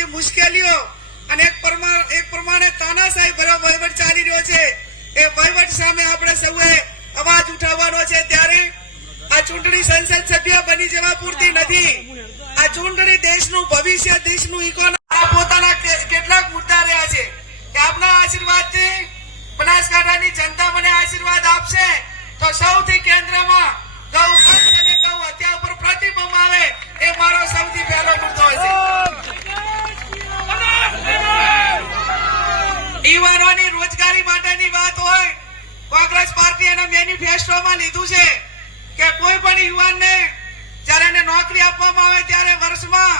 જે મુશ્કેલીઓ અને એક પ્રમાણે તાનાશાહી ભર્યો વહીવટ ચાલી રહ્યો છે, એ વહીવટ સામે આપણે સૌએ અવાજ ઉઠાવવાનો છે. ત્યારે આ ચૂંટણી સંસદ સભ્ય બની જવા પૂરતી નથી. આ ચૂંટણી દેશનું ભવિષ્ય, દેશનું ઇકોનોમી પોતાના કેટલાક મુદ્દા રહ્યા છે. કે આપના આશીર્વાદથી બનાસકાંઠાની જનતા મને આશીર્વાદ આપશે. તો સૌથી કેન્દ્રમાં ગૌ અને ગૌ હત્યા ઉપર પ્રતિબંધ આવે, એ મારો સૌથી યુવાનોની રોજગારી માટેની વાત હોય, કોંગ્રેસ પાર્ટી એના મેનિફેસ્ટોમાં લીધું છે કે કોઈ પણ યુવાનને જ્યારે એને નોકરી આપવામાં આવે ત્યારે વર્ષમાં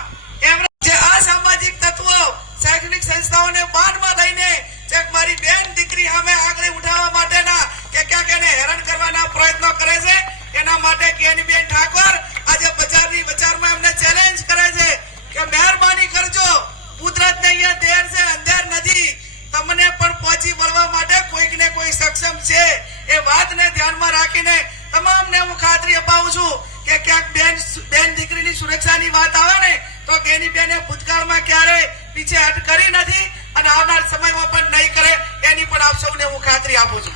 જે અસામાજિક તત્વો શૈક્ષણિક સંસ્થાઓને બાનમાં લઈને જે મારી બેન દીકરી સામે આગળ ઉઠાવવા માટેના કે ક્યાંક એને હેરાન કરવાના પ્રયત્નો કરે છે. એના માટે કેનીબેન ઠાકોર રાખીને તમામને હું ખાતરી અપાવું છું કે ક્યાંક બેન બેન દીકરીની સુરક્ષાની વાત આવે ને, તો તેની બેને ભૂતકાળમાં ક્યારે પીછે હટ કરી નથી અને આવનાર સમયમાં પણ નહીં કરે, એની પણ આપ સૌને હું ખાતરી આપું છું.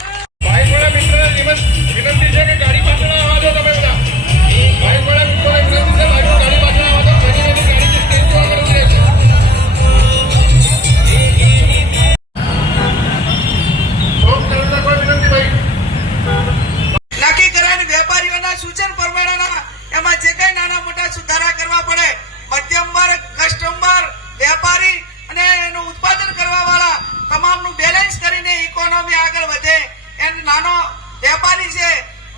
અને એનું ઉત્પાદન કરવા વાળા તમામનું બેલેન્સ કરીને ઇકોનોમી આગળ વધે. એને નાનો વેપારી છે,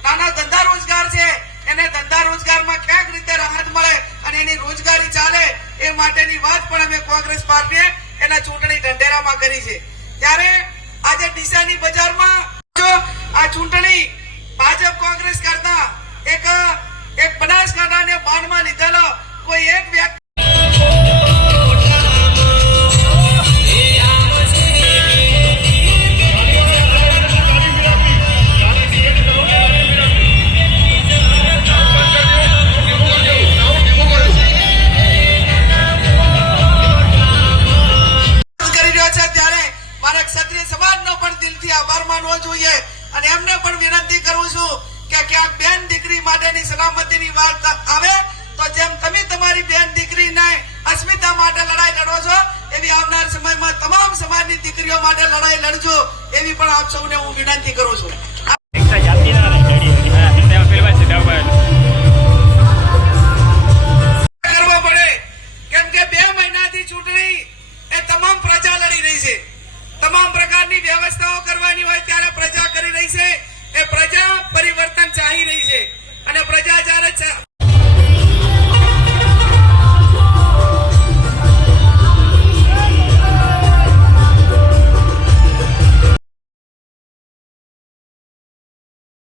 નાના ધંધા રોજગાર છે, એને ધંધા રોજગારમાં ક્યાંક રીતે રાહત મળે અને એની રોજગારી ચાલે એ માટેની વાત પણ અમે કોંગ્રેસ પાર્ટીએ એના ચૂંટણી ઢંઢેરામાં કરી છે. ત્યારે આજે ડીસાની બજારમાં જો આ ચૂંટણી ભાજપ કોંગ્રેસ કરતા એક એક બનાસકાંઠાને બાંધમાં લીધેલો કોઈ સમાજનો પણ દિલથી આભાર માનવો જોઈએ. અને એમને પણ વિનંતી કરું છું કે ક્યાંક બેન દીકરી માટેની સલામતીની વાત આવે, તો જેમ તમે તમારી બેન દીકરીને અસ્મિતા માટે લડાઈ લડો છો, એવી આવનાર સમયમાં તમામ સમાજની દીકરીઓ માટે લડાઈ લડજો, એવી પણ આપ સૌને હું વિનંતી કરું છું. પ્રકારની વ્યવસ્થાઓ કરવાની હોય ત્યારે પ્રજા કરી રહી છે. એ પ્રજા પરિવર્તન ચાહી રહી